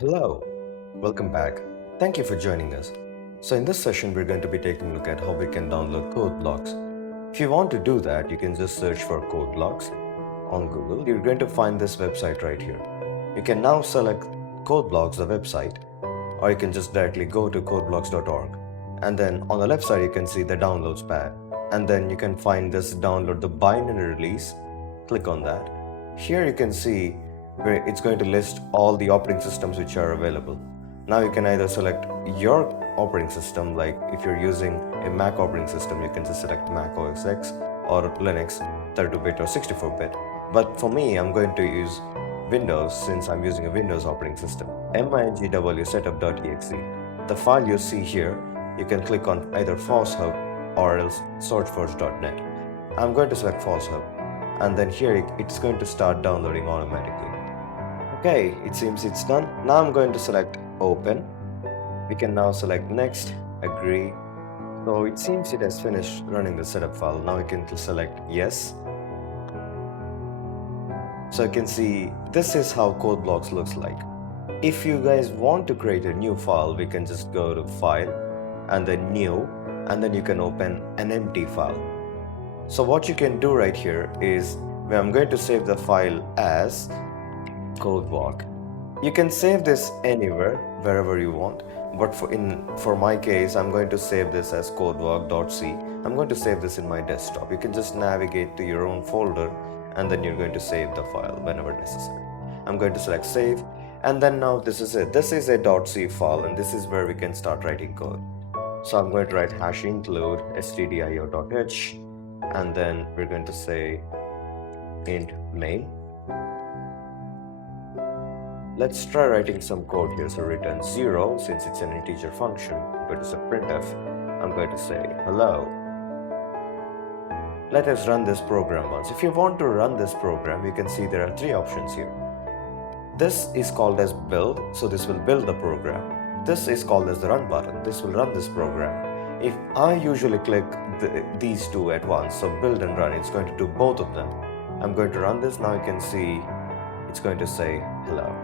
Hello, welcome back. Thank you for joining us. So in this session, we're going to be taking a look at how we can download CodeBlocks. If you want to do that, you can just search for CodeBlocks on Google. You're going to find this website right here. You can now select CodeBlocks, the website, or you can just directly go to codeblocks.org. And then on the left side, you can see the downloads pad. And then you can find this download the binary release. Click on that. Here you can see where it's going to list all the operating systems which are available. Now you can either select your operating system, like if you're using a Mac operating system, you can just select Mac OS X or Linux 32-bit or 64-bit. But for me, I'm going to use Windows since I'm using a Windows operating system. mingw setup.exe. The file you see here, you can click on either FOSS-hub or else sourceforge.net. I'm going to select FOSS-hub, and then here it's going to start downloading automatically. Okay, it seems it's done. Now I'm going to select open. We can now select next, agree. So it seems it has finished running the setup file. Now we can select yes. So you can see this is how CodeBlocks looks like. If you guys want to create a new file, we can just go to file and then new, and then you can open an empty file. So what you can do right here is, where I'm going to save the file as CodeBlock. You can save this anywhere, wherever you want, but for my case, I'm going to save this as codeblock.c. I'm going to save this in my desktop. You can just navigate to your own folder, and then you're going to save the file whenever necessary. I'm going to select save, and then now this is it. This is a .c file, and this is where we can start writing code. So I'm going to write hash include stdio.h, and then we're going to say int main. Let's try writing some code here. So return 0 since it's an integer function. I'm going to say printf. I'm going to say hello. Let us run this program once. If you want to run this program, you can see there are three options here. This is called as build, so this will build the program. This is called as the run button. This will run this program. If I usually click these two at once, so build and run, it's going to do both of them. I'm going to run this. Now you can see it's going to say hello.